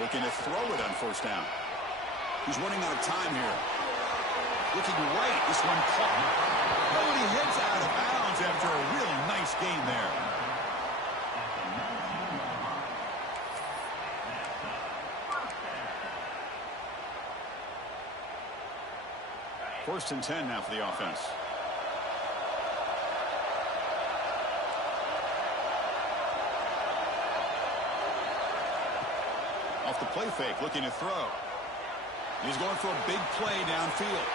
Looking to throw it on 1st down. He's running out of time here. Looking right. This one caught. Oh, and he heads out of bounds after a really nice gain there. First and 10 now for the offense. Off the play fake, looking to throw. He's going for a big play downfield.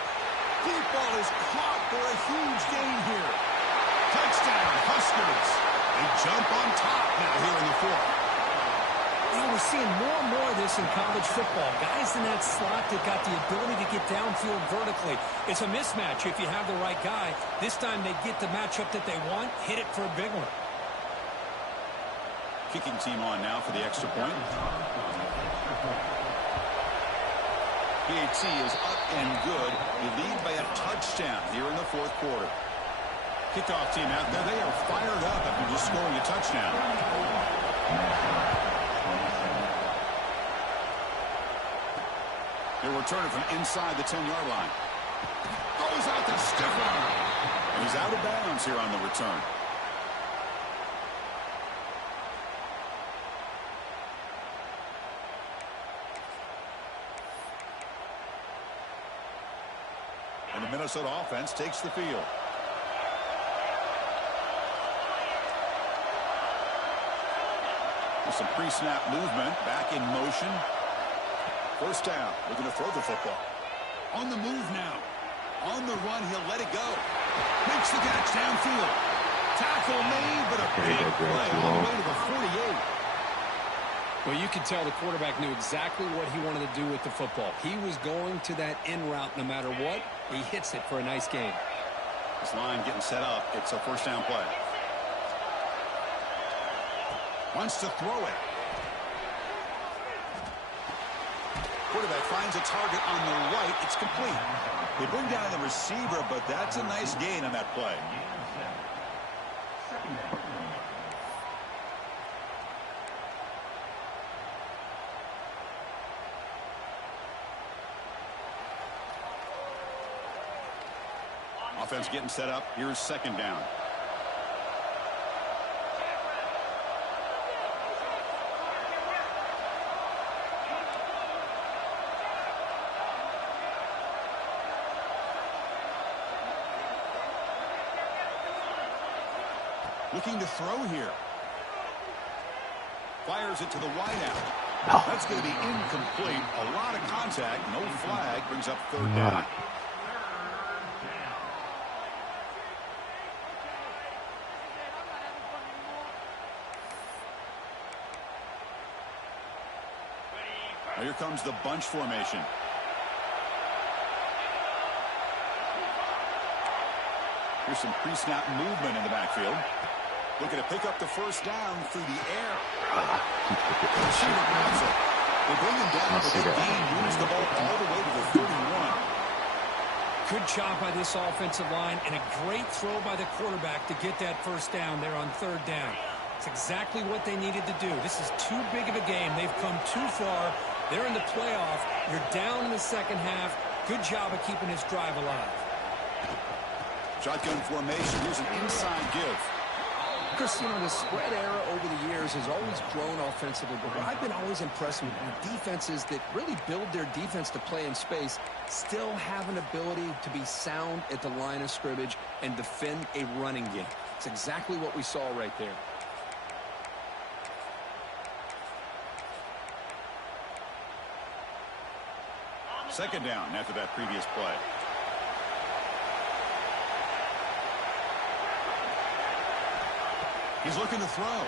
Deep ball is caught for a huge gain here. Touchdown, Huskers. They jump on top now here in the fourth. You know, we're seeing more and more of this in college football. Guys in that slot that got the ability to get downfield vertically. It's a mismatch if you have the right guy. This time they get the matchup that they want, hit it for a big one. Kicking team on now for the extra point. PAT is up and good. They lead by a touchdown here in the fourth quarter. Kickoff team out there. They are fired up after just scoring a touchdown. They're returning from inside the 10-yard line. Goes out to stiff arm. And he's out of bounds here on the return. And the Minnesota offense takes the field. With some pre-snap movement, back in motion. First down, looking to throw the football. On the move now. On the run, he'll let it go. Makes the catch downfield. Tackle made, but a big play all the way to the 48. Well, you could tell the quarterback knew exactly what he wanted to do with the football. He was going to that in route no matter what. He hits it for a nice gain. This line getting set up. It's a first down play. Wants to throw it. Quarterback finds a target on the right. It's complete. They bring down the receiver, but that's a nice gain on that play. Offense getting set up. Here's second down. Looking to throw here. Fires it to the wideout. That's going to be incomplete. A lot of contact. No flag. Brings up third down. Now here comes the bunch formation. Here's some pre-snap movement in the backfield. Looking to pick up the first down through the air. Receiver grabs it. They bring him down, but the game moves the ball all the way to the 31. Good job by this offensive line and a great throw by the quarterback to get that first down there on third down. It's exactly what they needed to do. This is too big of a game. They've come too far. They're in the playoff. You're down in the second half. Good job of keeping this drive alive. Shotgun formation. Here's an inside give. Chris, you know, the spread era over the years has always grown offensively, but what I've been always impressed with defenses that really build their defense to play in space still have an ability to be sound at the line of scrimmage and defend a running game. It's exactly what we saw right there. Second down after that previous play. He's looking to throw.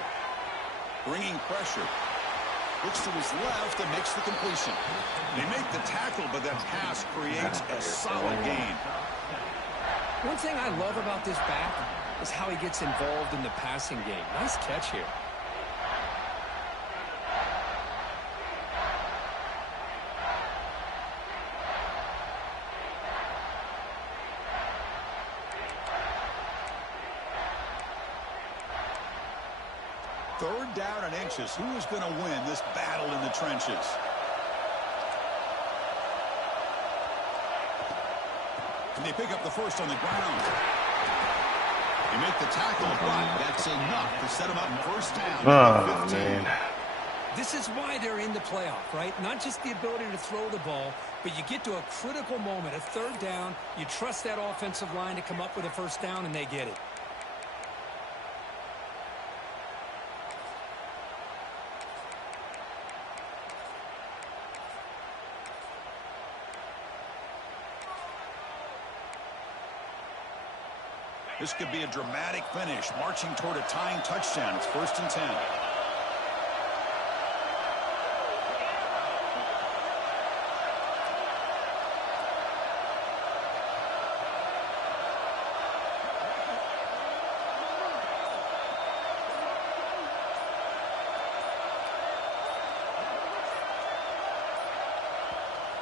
Bringing pressure. Looks to his left and makes the completion. They make the tackle, but that pass creates a solid gain. One thing I love about this back is how he gets involved in the passing game. Nice catch here. Third down and inches. Who is going to win this battle in the trenches? And they pick up the first on the ground. They make the tackle, but that's enough to set them up first down. Oh, man. This is why they're in the playoff, right? Not just the ability to throw the ball, but you get to a critical moment, a third down, you trust that offensive line to come up with a first down, and they get it. This could be a dramatic finish, marching toward a tying touchdown. It's 1st and 10.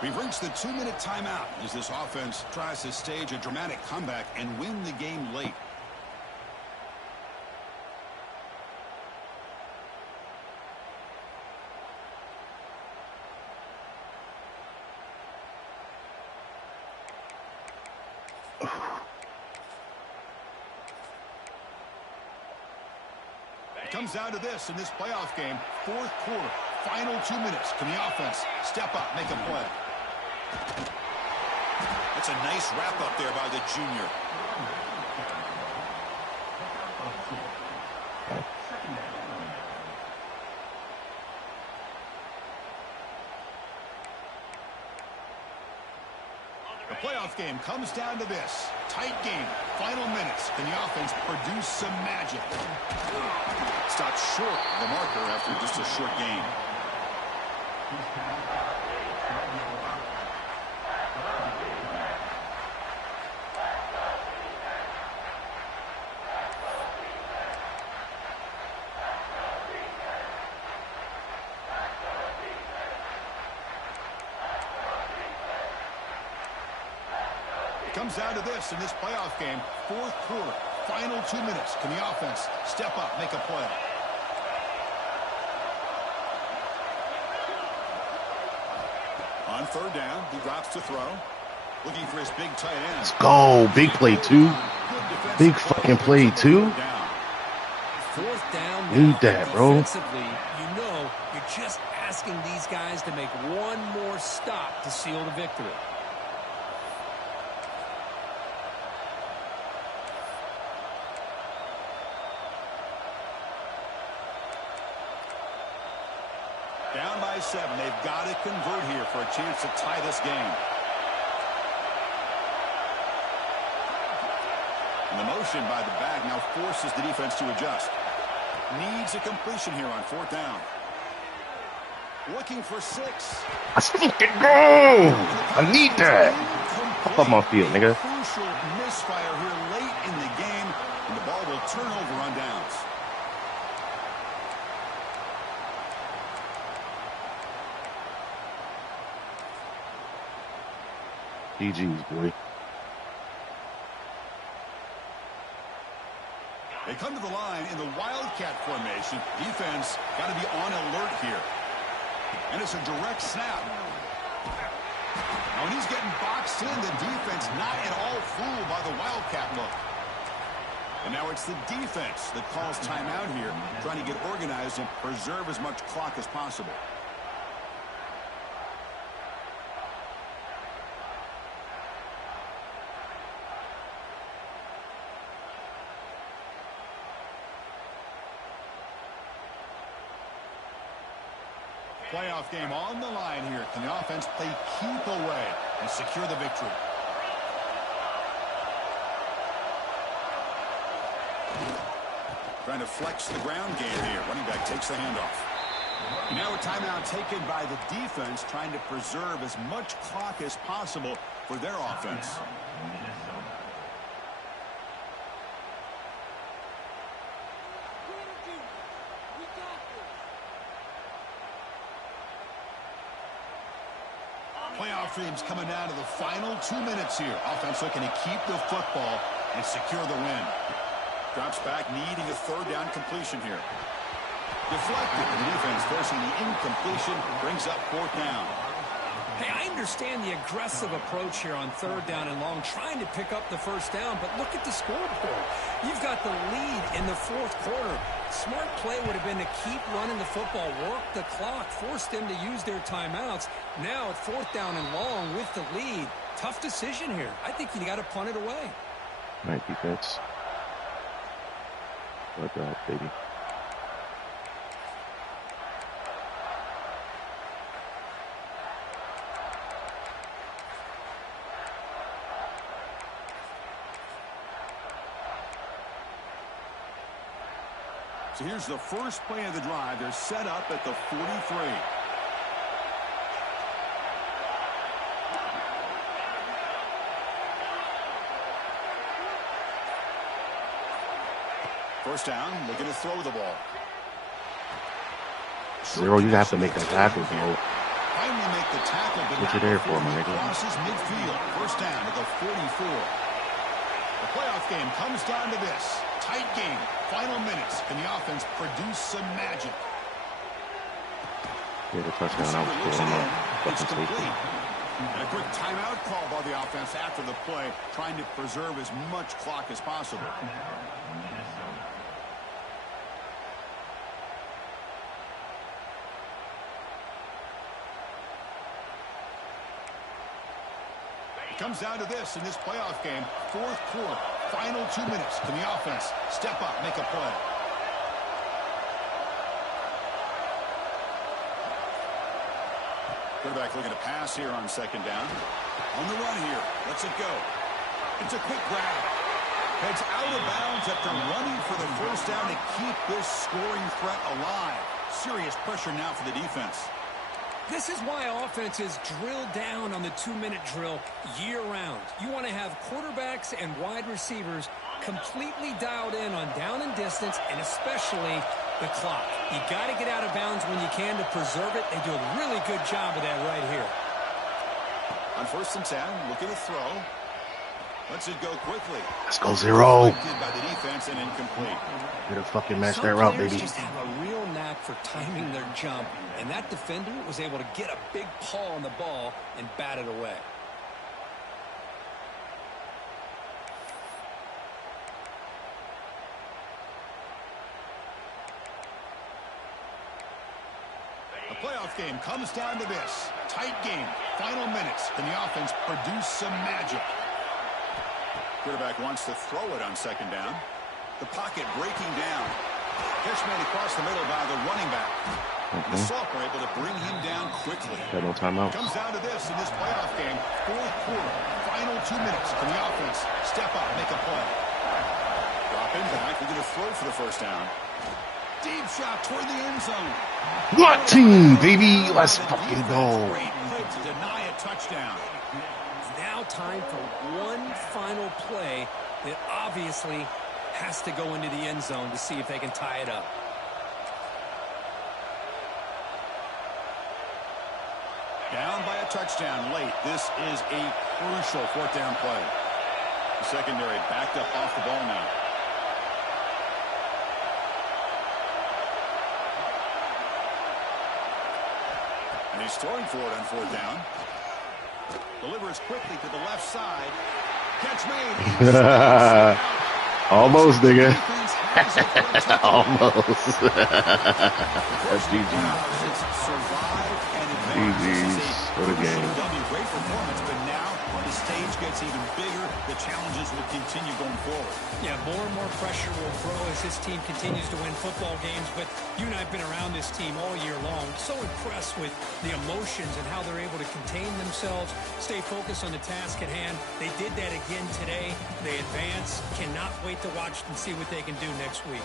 We've reached the 2-minute timeout as this offense tries to stage a dramatic comeback and win the game late. It comes down to this in this playoff game, 4th quarter, final 2 minutes. Can the offense step up, make a play? That's a nice wrap-up there by the junior. The playoff game comes down to this. Tight game, final minutes. Can the offense produce some magic? Stopped short of the marker after just a short game. Comes down to this in this playoff game, 4th quarter, final 2 minutes. Can the offense step up, make a play? On 3rd down, he drops to throw. Looking for his big tight end. Let's go. Big play, too. Big fucking play, too. 4th down. Need that, bro. Defensively, you know you're just asking these guys to make one more stop to seal the victory. Down by 7. They've got to convert here for a chance to tie this game. And the motion by the back now forces the defense to adjust. Needs a completion here on 4th down. Looking for 6. Let's fucking go! I need that. Up on my field, nigga. Crucial misfire here late in the game, and the ball will turn over on downs. GG's, boy. They come to the line in the Wildcat formation. Defense got to be on alert here. And it's a direct snap. Now, when he's getting boxed in, the defense not at all fooled by the Wildcat look. And now it's the defense that calls timeout here, trying to get organized and preserve as much clock as possible. Playoff game on the line here. Can the offense play keep away and secure the victory? Trying to flex the ground game here. Running back takes the handoff. Now a timeout taken by the defense, trying to preserve as much clock as possible for their offense. Playoff dreams coming down to the final 2 minutes here. Offense looking to keep the football and secure the win. Drops back, needing a 3rd down completion here. Deflected. The defense forcing the incompletion, brings up 4th down. Hey, I understand the aggressive approach here on 3rd down and long, trying to pick up the first down, but look at the scoreboard. You've got the lead in the 4th quarter. Smart play would have been to keep running the football, work the clock, force them to use their timeouts. Now at 4th down and long with the lead. Tough decision here. I think you got to punt it away. Nice defense. What the heck, baby? So here's the first play of the drive. They're set up at the 43. First down, looking to throw the ball. Zero, you have to make that tackle, bro. Finally make the tackle, but what you there for, my nigga? Crosses midfield. First down at the 44. The playoff game comes down to this. Tight game. Final minutes. Can the offense produce some magic? Yeah, the touchdown. I was pulling up. It's complete. And a quick timeout call by the offense after the play, trying to preserve as much clock as possible. Comes down to this in this playoff game. 4th quarter, final 2 minutes. Can the offense step up, make a play? Quarterback looking to pass here on 2nd down. On the run here. Lets it go. It's a quick grab. Heads out of bounds after running for the first down to keep this scoring threat alive. Serious pressure now for the defense. This is why offenses drill down on the 2-minute drill year-round. You want to have quarterbacks and wide receivers completely dialed in on down and distance, and especially the clock. You got to get out of bounds when you can to preserve it. They do a really good job of that right here. On 1st and 10, looking to throw. Lets it go quickly. Let's go, Zero. By the defense and incomplete. Get a fucking match that route, baby. Just have a real knack for timing their jump, and that defender was able to get a big paw on the ball and bat it away. The playoff game comes down to this. Tight game. Final minutes. Can the offense produce some magic? Quarterback wants to throw it on 2nd down. The pocket breaking down. Catch made across the middle by the running back. The Salt were able to bring him down quickly. Got no timeout. Comes down to this in this playoff game. 4th quarter. Final 2 minutes. Can the offense step up, make a play? Dropping back. We're going to throw for the first down. Deep shot toward the end zone. What team, baby? Let's fucking go. Great play to deny a touchdown. Now time for one final play that obviously has to go into the end zone to see if they can tie it up. Down by a touchdown late. This is a crucial 4th down play. The secondary backed up off the ball now. And he's throwing for it on 4th down. Delivers quickly to the left side. Catch made. Almost, nigga. Almost. That's GG. GG's. What a game. Great performance, but now the stage gets even bigger. The challenges will continue going forward. Yeah, more and more pressure will grow as this team continues to win football games, but you and I have been around this team all year long. So impressed with the emotions and how they're able to contain themselves, stay focused on the task at hand. They did that again today. They advance. Cannot wait to watch and see what they can do next week.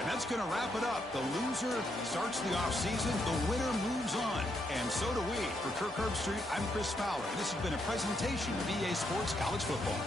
And that's going to wrap it up. The loser starts the offseason. The winner moves on. And so do we. For Kirk Herbstreit, I'm Chris Fowler. And this has been a presentation of EA Sports College Football.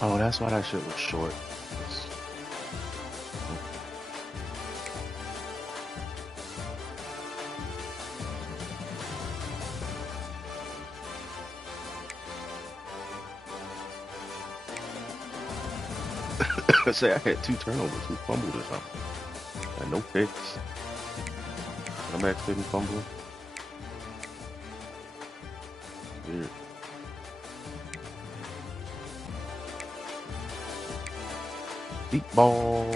Oh, that's why that shit was short. I say I had 2 turnovers. Who fumbled or something? I had no picks. Comeback didn't fumble. Weird. Deep ball.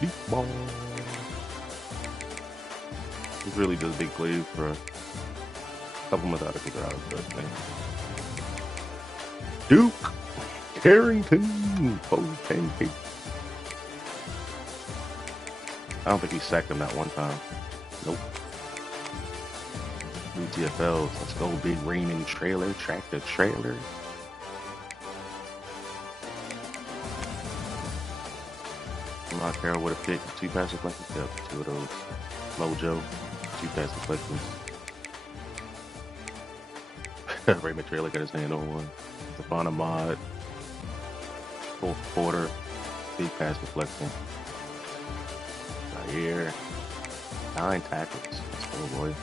Deep ball. It's really just big plays for a couple methodical drives, but man. Duke Carrington. Pancake. I don't think he sacked him that one time. Nope. New TFLs. Let's go. Big raining trailer. Tractor trailer. Lamar Carroll with a pick. 2 pass deflections. Yep, 2 of those. Mojo. 2 pass deflections. Raymond Trailer got his hand on one. Stephon Ahmad. 4th quarter. Big pass deflection. Here. 9 tackles. Let's go, boy.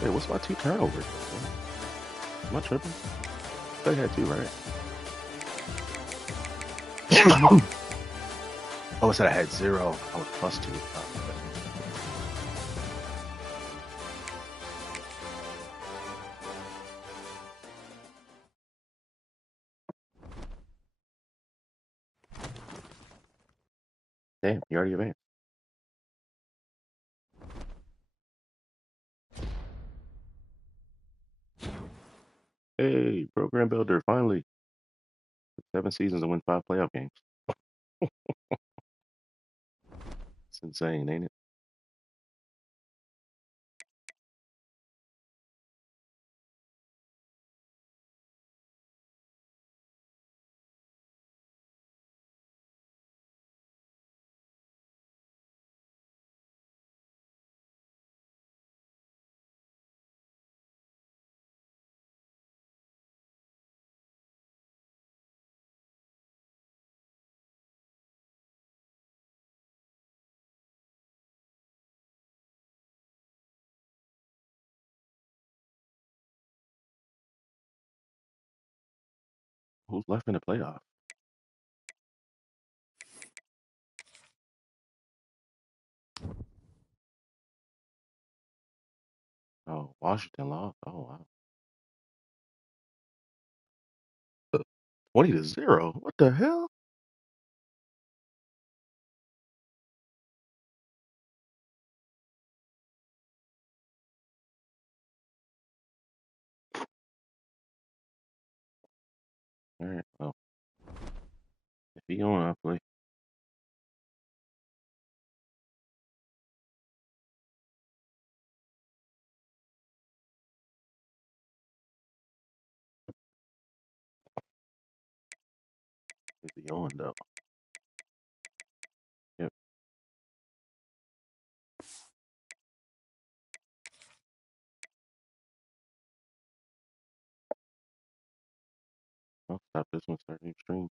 Hey, what's my 2 turnovers? Am I tripping? They had 2, right? Oh, I said I had 0. I was +2. Damn, you already advanced. Hey, program builder, finally. 7 seasons and win 5 playoff games. It's insane, ain't it? Who's left in the playoff? Oh, Washington lost. Oh, wow. 20-0. What the hell? All right. Well, if he on, I'll play. If he on, though. Yep. I'll stop this one, start new stream.